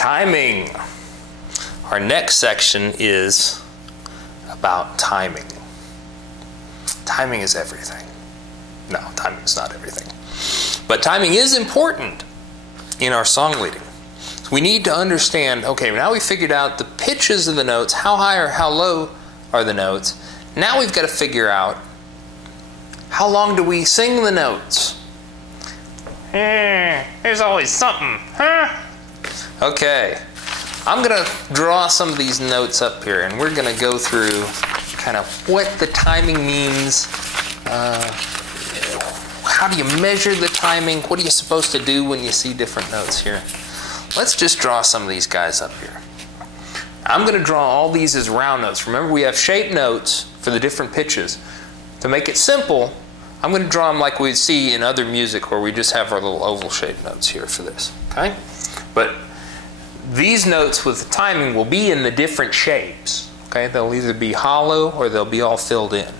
Timing. Our next section is about timing. Timing is everything. No, timing is not everything. But timing is important in our song leading. We need to understand, okay, now we figured out the pitches of the notes, how high or how low are the notes. Now we've got to figure out how long do we sing the notes. There's always something, huh? Okay, I'm going to draw some of these notes up here, and we're going to go through kind of what the timing means. How do you measure the timing? What are you supposed to do when you see different notes here? Let's just draw some of these guys up here. I'm going to draw all these as round notes. Remember, we have shape notes for the different pitches. To make it simple, I'm going to draw them like we'd see in other music where we just have our little oval shaped notes here for this. Okay? But these notes with the timing will be in the different shapes. Okay? They'll either be hollow or they'll be all filled in.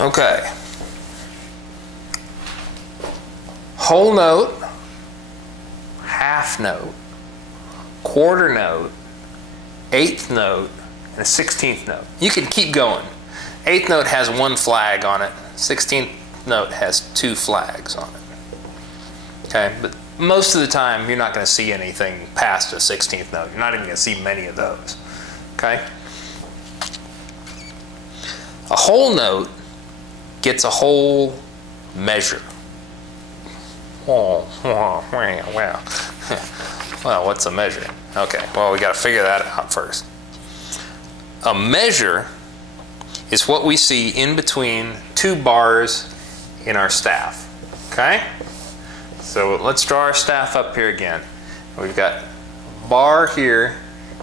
Okay. Whole note, half note, quarter note, eighth note, and a 16th note. You can keep going. Eighth note has one flag on it. 16th note has two flags on it. Okay, but most of the time you're not going to see anything past a 16th note. You're not even going to see many of those. Okay? A whole note gets a whole measure. Well, what's a measure? Okay, well, we got to figure that out first. A measure is what we see in between two bars in our staff. Okay? So let's draw our staff up here again. We've got a bar here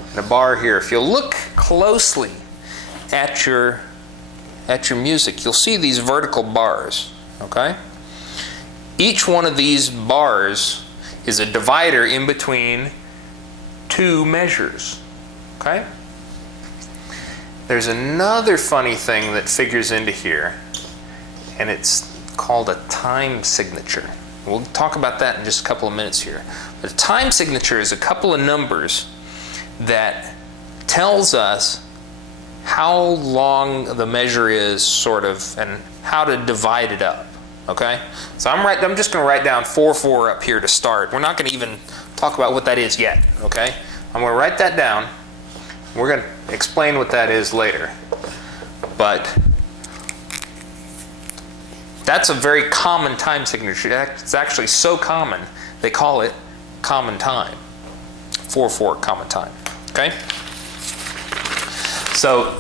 and a bar here. If you look closely at your music, you'll see these vertical bars, okay? Each one of these bars is a divider in between two measures, okay? There's another funny thing that figures into here, and it's called a time signature. We'll talk about that in just a couple of minutes here. But a time signature is a couple of numbers that tells us how long the measure is, sort of, and how to divide it up, okay? So I'm just going to write down 4/4 up here to start. We're not going to even talk about what that is yet, okay? I'm going to write that down. We're going to explain what that is later. But that's a very common time signature. It's actually so common, they call it common time. 4/4 common time, okay? So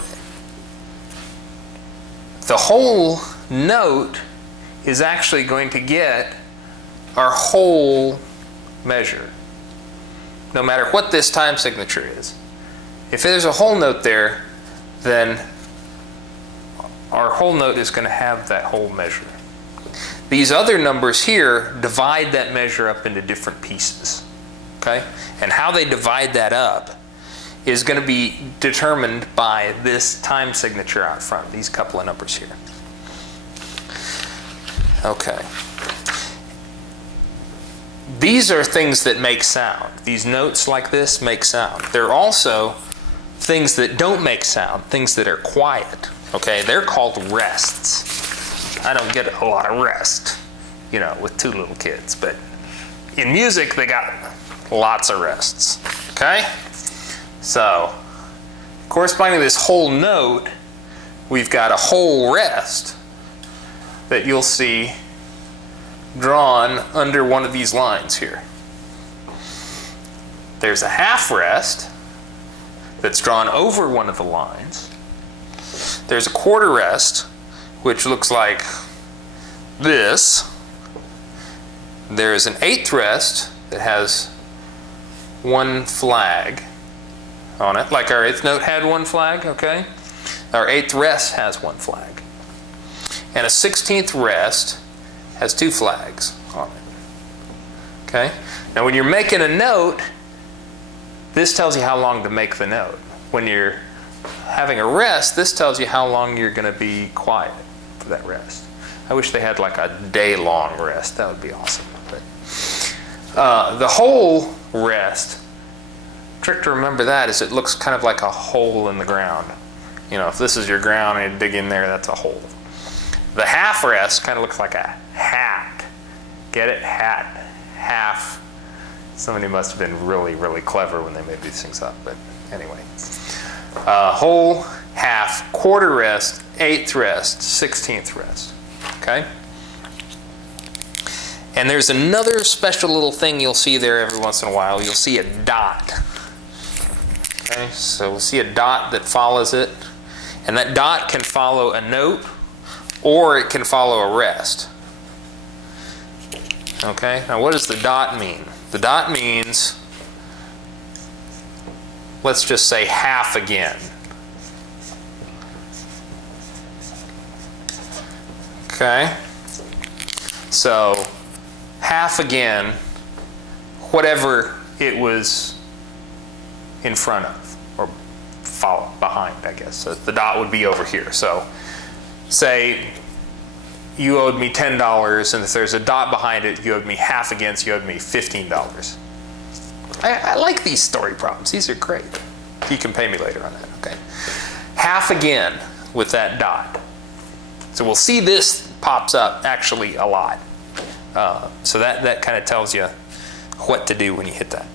the whole note is actually going to get our whole measure, no matter what this time signature is. If there's a whole note there, then our whole note is going to have that whole measure. These other numbers here divide that measure up into different pieces, okay? And how they divide that up is going to be determined by this time signature out front, these couple of numbers here. Okay. These are things that make sound. These notes like this make sound. They're also things that don't make sound, things that are quiet. Okay, they're called rests. I don't get a lot of rest, you know, with two little kids, but in music they got lots of rests. Okay? So, corresponding to this whole note, we've got a whole rest that you'll see drawn under one of these lines here. There's a half rest, that's drawn over one of the lines. There's a quarter rest, which looks like this. There's an eighth rest that has one flag on it, like our eighth note had one flag, okay? Our eighth rest has one flag. And a 16th rest has two flags on it, okay? Now when you're making a note, this tells you how long to make the note. When you're having a rest, this tells you how long you're going to be quiet for that rest. I wish they had like a day-long rest. That would be awesome. But the whole rest, trick to remember that is it looks kind of like a hole in the ground. You know, if this is your ground and you dig in there, that's a hole. The half rest kind of looks like a hat. Get it? Hat. Half. Somebody must have been really, really clever when they made these things up. But anyway. Whole, half, quarter rest, eighth rest, 16th rest. Okay? And there's another special little thing you'll see there every once in a while. You'll see a dot. Okay? So we'll see a dot that follows it. And that dot can follow a note or it can follow a rest. Okay? Now what does the dot mean? The dot means, let's just say half again. Okay? So, half again, whatever it was in front of, or follow behind, I guess. So the dot would be over here. So, say you owed me $10, and if there's a dot behind it, you owed me half again, so you owed me $15. I like these story problems. These are great. You can pay me later on that, okay? Half again with that dot. So we'll see this pops up actually a lot. So that kind of tells you what to do when you hit that.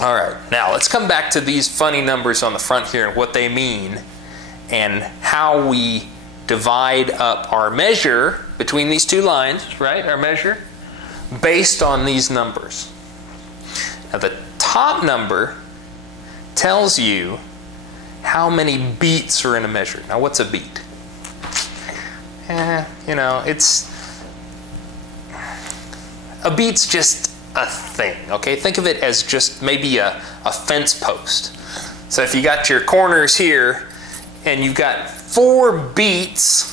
All right, now let's come back to these funny numbers on the front here and what they mean and how we divide up our measure between these two lines, right? Our measure based on these numbers. Now the top number tells you how many beats are in a measure. Now what's a beat? You know, a beat's just a thing, okay? Think of it as just maybe a fence post. So if you got your corners here and you've got 4 beats,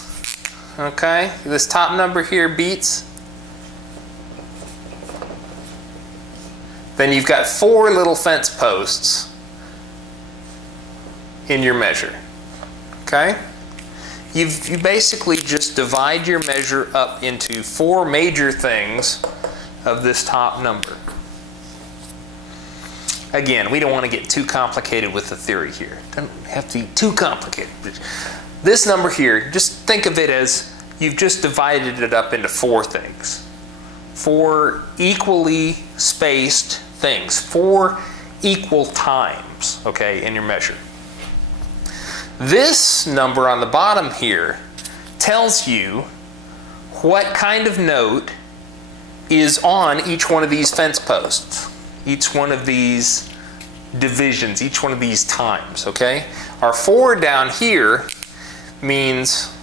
okay? This top number here, beats. Then you've got 4 little fence posts in your measure, okay? You basically just divide your measure up into 4 major things of this top number. Again, we don't want to get too complicated with the theory here. It doesn't have to be too complicated. This number here, just think of it as you've just divided it up into 4 things. 4 equally spaced things. 4 equal times, okay, in your measure. This number on the bottom here tells you what kind of note is on each one of these fence posts, each one of these divisions, each one of these times, okay? Our 4 down here means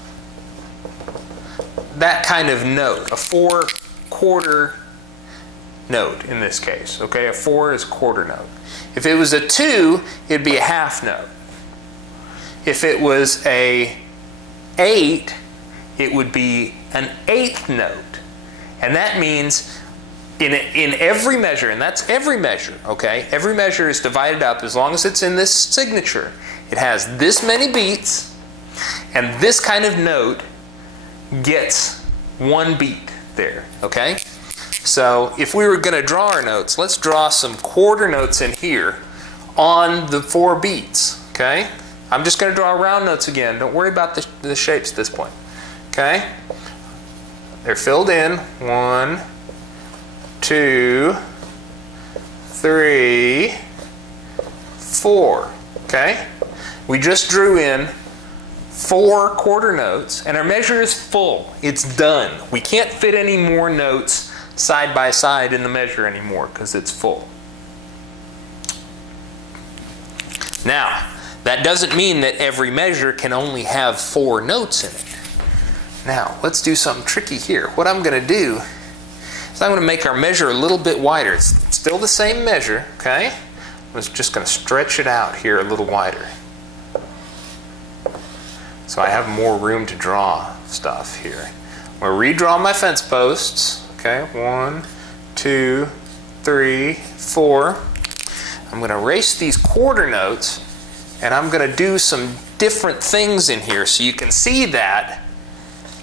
that kind of note, a 4/4 note in this case, okay? A 4 is a quarter note. If it was a 2, it'd be a half note. If it was a 8, it would be an 8th note. And that means in every measure, and that's every measure, okay? Every measure is divided up as long as it's in this signature. It has this many beats, and this kind of note gets 1 beat there, okay? So if we were going to draw our notes, let's draw some quarter notes in here on the 4 beats, okay? I'm just going to draw round notes again. Don't worry about the shapes at this point, okay? They're filled in. 1, 2, 3, 4, okay? We just drew in 4 quarter notes, and our measure is full. It's done. We can't fit any more notes side by side in the measure anymore because it's full. Now, that doesn't mean that every measure can only have 4 notes in it. Now, let's do something tricky here. What I'm going to do is I'm going to make our measure a little bit wider. It's still the same measure, okay? I'm just going to stretch it out here a little wider, so I have more room to draw stuff here. I'm going to redraw my fence posts. Okay, 1, 2, 3, 4. I'm going to erase these quarter notes, and I'm going to do some different things in here so you can see that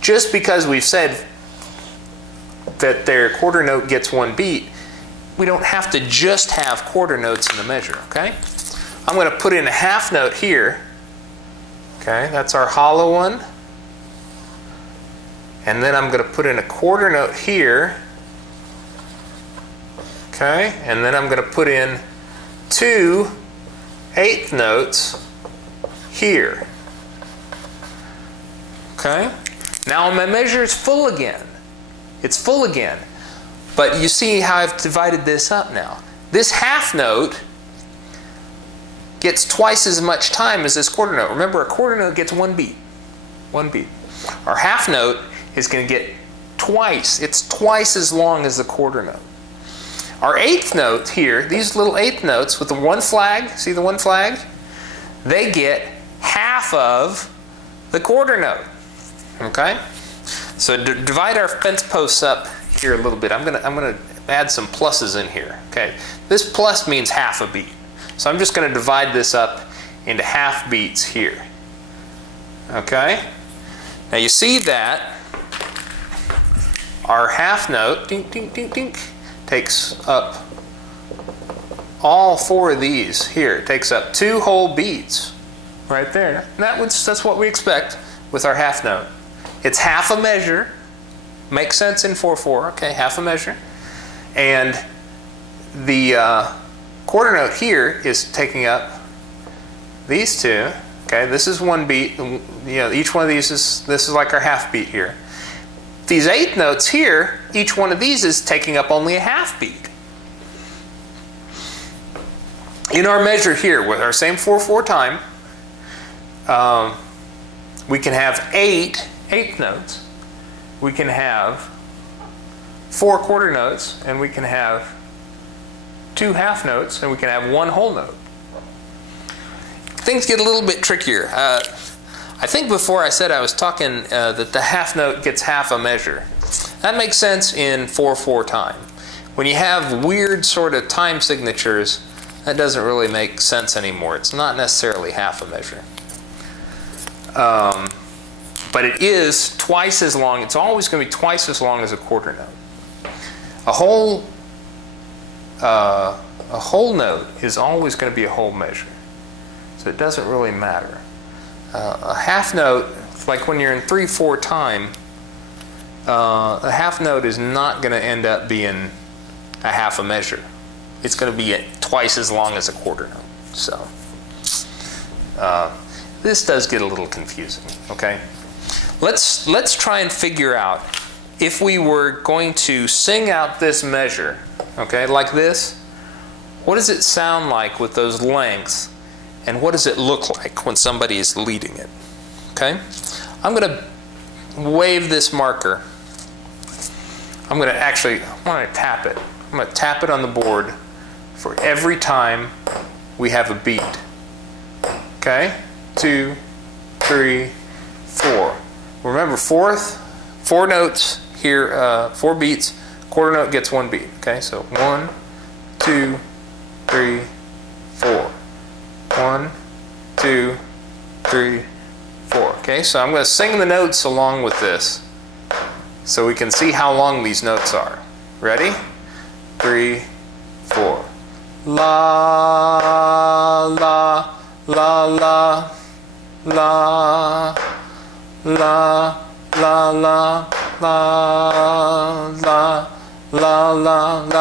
just because we've said that their quarter note gets 1 beat, we don't have to just have quarter notes in the measure, okay? I'm going to put in a half note here. Okay, that's our hollow one. And then I'm going to put in a quarter note here. Okay, and then I'm going to put in 2 eighth notes here. Okay, now my measure is full again. It's full again. But you see how I've divided this up now. This half note gets twice as much time as this quarter note. Remember, a quarter note gets 1 beat. 1 beat. Our half note is going to get twice. It's twice as long as the quarter note. Our eighth note here, these little eighth notes with the 1 flag, see the 1 flag? They get half of the quarter note. Okay? So divide our fence posts up here a little bit. I'm gonna add some pluses in here. Okay? This plus means half a beat. So I'm just going to divide this up into half beats here. Okay? Now you see that our half note ding, ding, ding, ding, takes up all 4 of these here. It takes up 2 whole beats right there. And that's what we expect with our half note. It's half a measure. Makes sense in 4/4. Okay, half a measure. And the quarter note here is taking up these 2. Okay, this is 1 beat. You know, each one of these this is like our half beat here. These eighth notes here, each one of these is taking up only a half beat. In our measure here, with our same 4/4 time, we can have 8 eighth notes. We can have 4 quarter notes, and we can have 2 half notes, and we can have 1 whole note. Things get a little bit trickier. I think before I said I was talking that the half note gets half a measure. That makes sense in 4/4 time. When you have weird sort of time signatures, that doesn't really make sense anymore. It's not necessarily half a measure. But it is twice as long. It's always going to be twice as long as a quarter note. A whole note is always going to be a whole measure. So it doesn't really matter. A half note, like when you're in 3/4 time, a half note is not going to end up being a half a measure. It's going to be twice as long as a quarter note. So this does get a little confusing. Okay, let's try and figure out if we were going to sing out this measure. Okay, like this. What does it sound like with those lengths? And what does it look like when somebody is leading it? Okay? I'm going to wave this marker. I'm going to tap it. I'm going to tap it on the board for every time we have a beat. Okay? 2, 3, 4. Remember, 4 notes here, 4 beats. Quarter note gets 1 beat. Okay? So 1, 2, 3, 4. 1, 2, 3, 4. Okay, so I'm going to sing the notes along with this so we can see how long these notes are. Ready? 3, 4. La, la, la, la, la, la, la, la, la, la, la, la,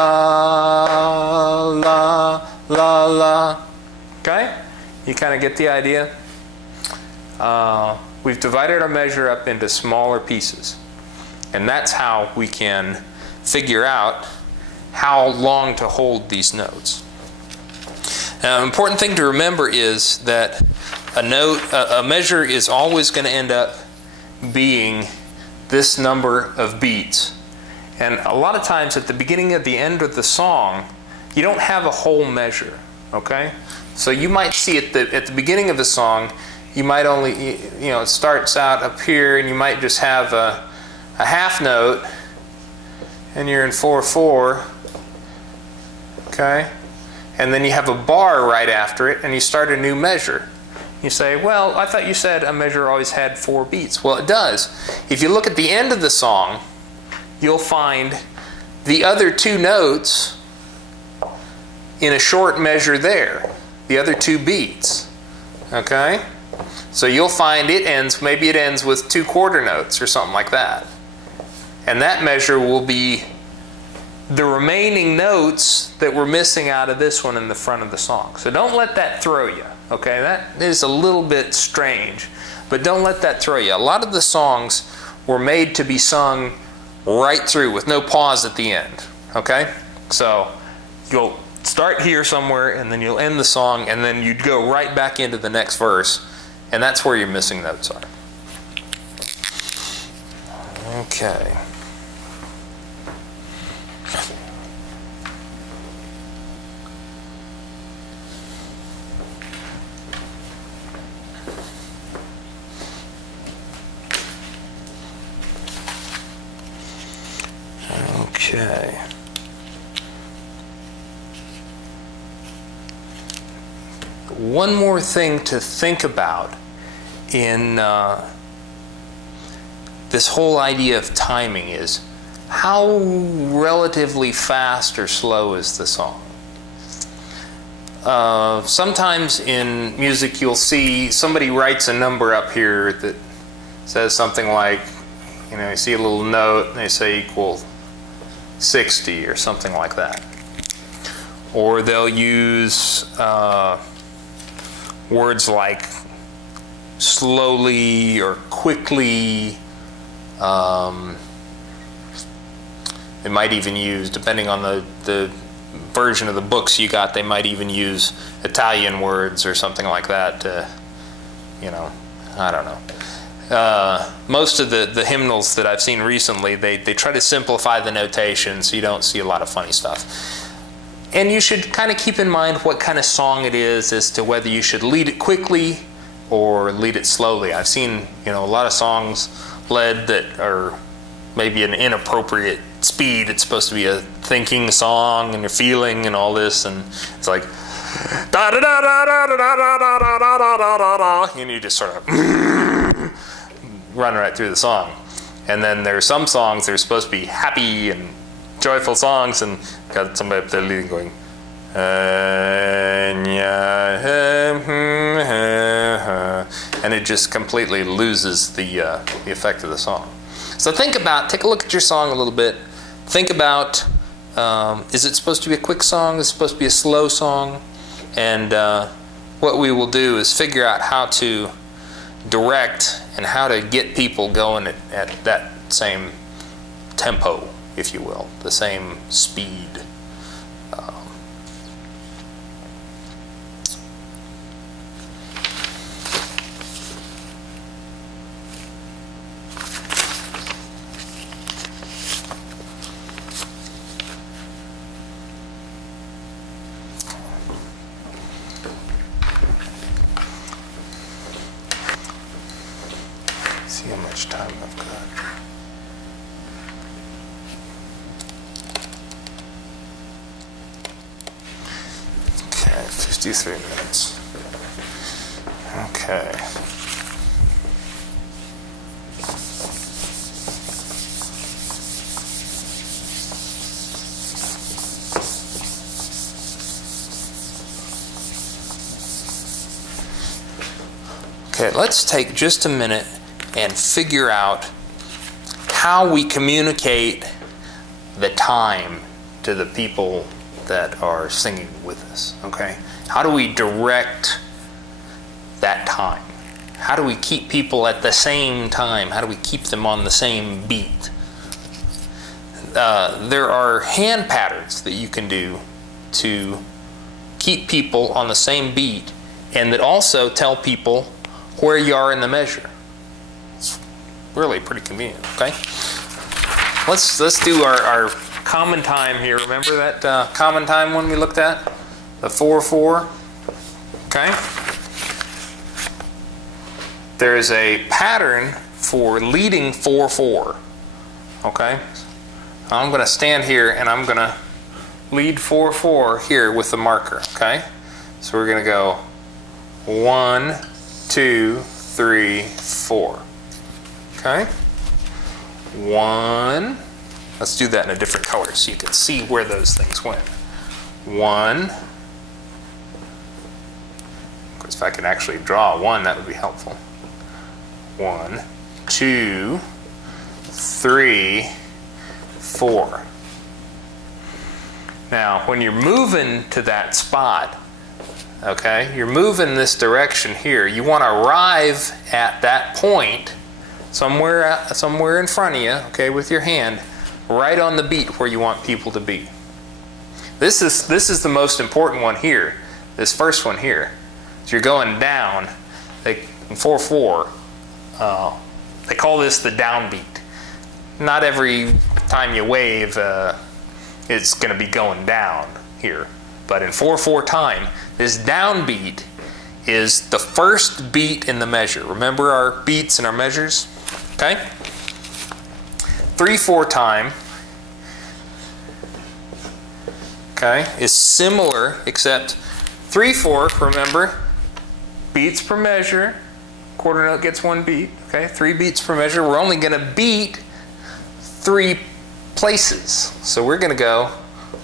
la, la, la. Okay? You kind of get the idea? We've divided our measure up into smaller pieces. And that's how we can figure out how long to hold these notes. Now, an important thing to remember is that a measure is always going to end up being this number of beats. And a lot of times at the beginning of the end of the song, you don't have a whole measure, okay? So you might see at the beginning of the song, you might only, it starts out up here and you might just have a half note and you're in 4/4, okay? And then you have a bar right after it and you start a new measure. You say, well, I thought you said a measure always had 4 beats. Well, it does. If you look at the end of the song, you'll find the other 2 notes in a short measure there. The other 2 beats. Okay? So you'll find maybe it ends with 2 quarter notes or something like that. And that measure will be the remaining notes that we're missing out of this one in the front of the song. So don't let that throw you. Okay, that is a little bit strange, but don't let that throw you. A lot of the songs were made to be sung right through with no pause at the end. Okay, so you'll start here somewhere and then you'll end the song and then you'd go right back into the next verse, and that's where your missing notes are. Okay. Okay. One more thing to think about in this whole idea of timing is how relatively fast or slow is the song? Sometimes in music you'll see somebody writes a number up here that says something like, you see a little note and they say equal 60 or something like that. Or they'll use words like slowly or quickly. They might even use, depending on the version of the books you got, they might even use Italian words or something like that to, I don't know. Most of the hymnals that I've seen recently, they try to simplify the notation so you don't see a lot of funny stuff. And you should kind of keep in mind what kind of song it is as to whether you should lead it quickly or lead it slowly. I've seen a lot of songs led that are maybe an inappropriate speed. It's supposed to be a thinking song and you're feeling and all this, and it's like da da da da da da da da da da da da, and you just sort of run right through the song. And then there are some songs that are supposed to be happy and joyful songs, and got somebody up there leading going, and it just completely loses the effect of the song. So take a look at your song a little bit. Think about, is it supposed to be a quick song? Is it supposed to be a slow song? And what we will do is figure out how to direct and how to get people going at that same tempo, if you will, the same speed. See how much time I've got. Okay, 53 minutes. Okay. Okay, let's take just a minute and figure out how we communicate the time to the people that are singing with us, okay? How do we direct that time? How do we keep people at the same time? How do we keep them on the same beat? There are hand patterns that you can do to keep people on the same beat and that also tell people where you are in the measure. It's really pretty convenient, okay? Let's do our common time here. Remember that common time one we looked at? The 4/4, okay? There's a pattern for leading 4/4, okay? I'm going to stand here and I'm going to lead 4/4 here with the marker, okay? So we're going to go 1, 2, 3, 4, okay? 1. Let's do that in a different color so you can see where those things went. 1. Of course, if I could actually draw 1, that would be helpful. 1, 2, 3, 4. Now, when you're moving to that spot, okay, you're moving this direction here. You want to arrive at that point somewhere in front of you, okay, with your hand, right on the beat where you want people to be. This is the most important one here. This first one here. So you're going down. In 4/4. They call this the downbeat. Not every time you wave, it's going to be going down here. But in 4/4 time, this downbeat is the first beat in the measure. Remember our beats and our measures? Okay? 3/4 time, okay, is similar, except 3/4, remember, beats per measure. Quarter note gets 1 beat, okay? 3 beats per measure. We're only going to beat 3 places. So we're going to go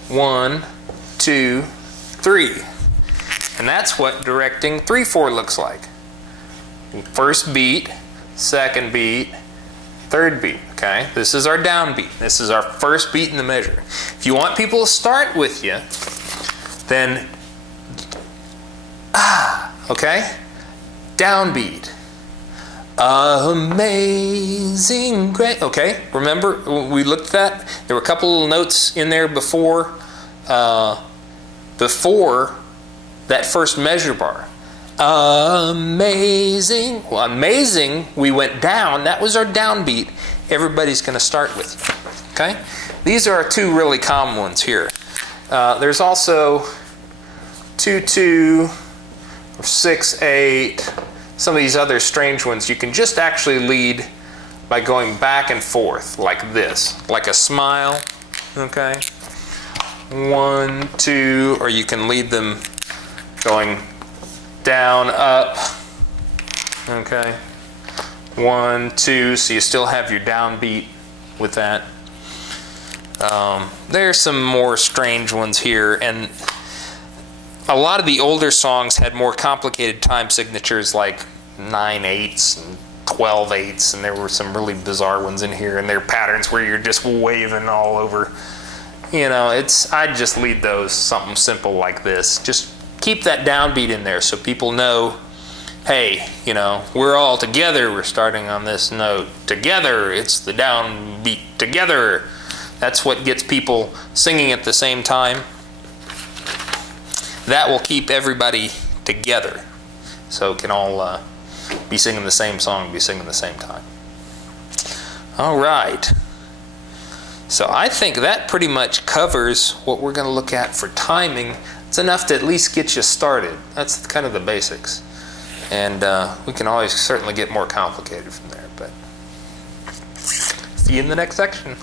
1, 2, 3. And that's what directing 3/4 looks like. First beat, second beat, third beat, okay? This is our downbeat. This is our first beat in the measure. If you want people to start with you, then, okay? Downbeat. Amazing grace. Okay, remember we looked at that? There were a couple little notes in there before that first measure bar. Amazing. Well, amazing, we went down. That was our downbeat. Everybody's going to start with you. Okay? These are 2 really common ones here. There's also 2/2 or 6/8. Some of these other strange ones, you can just actually lead by going back and forth like this, like a smile, okay? 1, 2, or you can lead them going down, up, okay? 1, 2, so you still have your downbeat with that. There's some more strange ones here, and a lot of the older songs had more complicated time signatures like 9/8 and 12/8, and there were some really bizarre ones in here, and there are patterns where you're just waving all over. You know, I'd just lead those something simple like this. Just keep that downbeat in there so people know, hey, you know, we're all together. We're starting on this note together. It's the downbeat together. That's what gets people singing at the same time. That will keep everybody together, so it can all be singing the same song, be singing the same time. All right. So I think that pretty much covers what we're going to look at for timing. It's enough to at least get you started. That's kind of the basics. And we can always certainly get more complicated from there. But see you in the next section.